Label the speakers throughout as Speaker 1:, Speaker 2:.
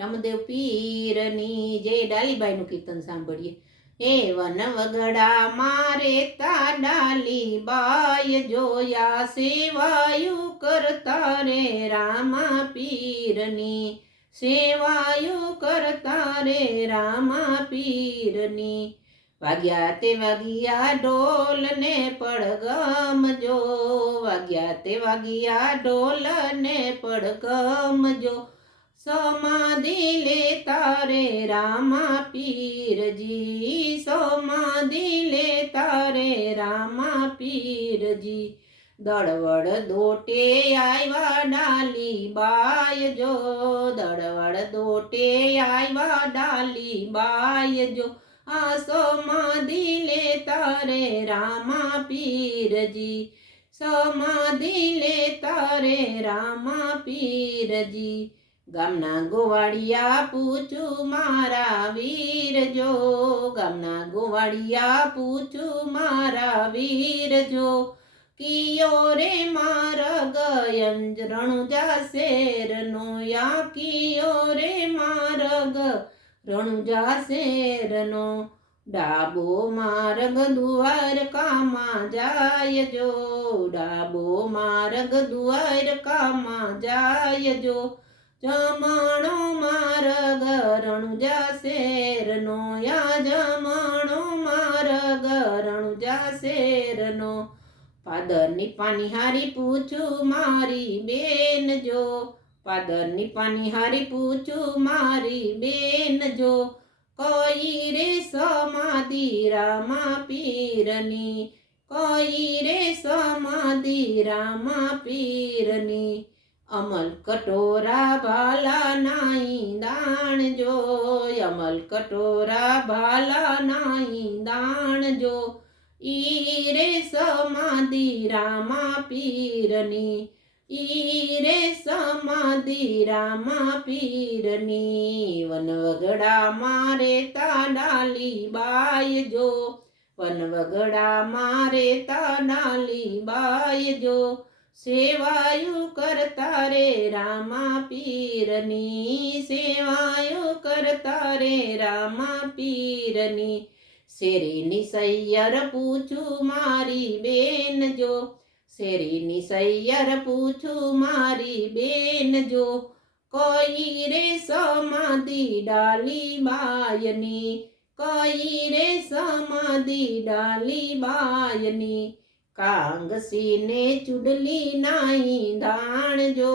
Speaker 1: રામદેવ પીરની જય ડાલીબાઈનું કીર્તન સાંભળીએ હે વન વગડા મારે તા ડાલીબાઈ જોયા સેવાયુ કરતા રે રામા પીરની સેવાયુ કરતા રે રામા પીરની વાગ્યા તે વાગ્યા ઢોલ ને પડગમ જો વાગ્યા તે વાગ્યા ઢોલ ને પડગમ જો સમાધિ લે તારે રામા પીરજી સમાધિ લે તારે રામા પીરજી દળવડ દોટે આવ્યા ડાલી બાય જો દળવડ દોટે આવ્યા ડાલી બાય જો આ સમાધિ લે તારે રામા પીરજી સમાધિ લે તારે રામા પીરજી ગામના ગોવાળિયા પૂછું મારા વીર જો. ગામના ગોવાળિયા પૂછું મારા વીર જો. કિયો રે મારા ગયંજ રણુજા શેરનો યા? કિયો રે માર ગ રણુજા શેરનો ડાબો માર્ગ દ્વારકામાં જાય જો ડાબો માર્ગ દ્વારકામાં જાય જો જમણો માર્ગ રણુજા શેરનો યા જમણો માર્ગ રણુજા શેરનો પાદરની પાનિહારી પૂછું મારી બેન જો. પાદરની પાનિહારી પૂછું મારી બેન જો. કોઈ રે સમાધિ રામા પીરની? કોઈ રે સમાધિ રામા પીરની? અમલ કટોરા ભાલા નાઈ દાણ જો અમલ કટોરા ભાલા નાઈ દાણ જો ઈ રે સમાધિ રામા પીરની. ઈ રે સમાધિ રામા પીરની. વનવગડા મારે તા ડાલી બાય જો વનવગડા મારે તા ડાલી બાય જો સેવાયુ કરતા રે રામા પીરની સેવાયુ કરતા રે રામા પીરની શેરીની સૈયર પૂછું મારી બેન જો. શેરીની સૈયર પૂછું મારી બેન જો. કોઈ રે સમાધિ ડાલી બાયની? કોઈ રે સમાધિ ડાલી બાયની? કાંગસીને ચુડલી નાઈ દાણ જો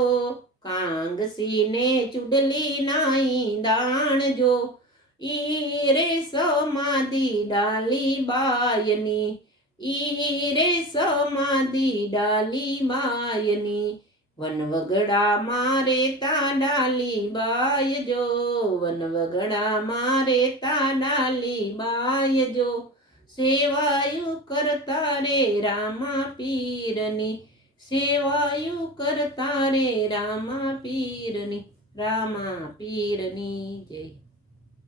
Speaker 1: કાંગસીને ચુડલી નાઈ દાણ જો ઈ રે સમાધિ ડાલી બાયની, ઈ રે સમાધિ ડાલી બાયની. વનવગડા મારે તા ડાલી બાય જો વનવગડા મારે તા ડાલી બાય જો સેવાયુ કરતા રે રામા પીરની. સેવાયુ કરતા રે રામા પીરની. રામા પીરની જય.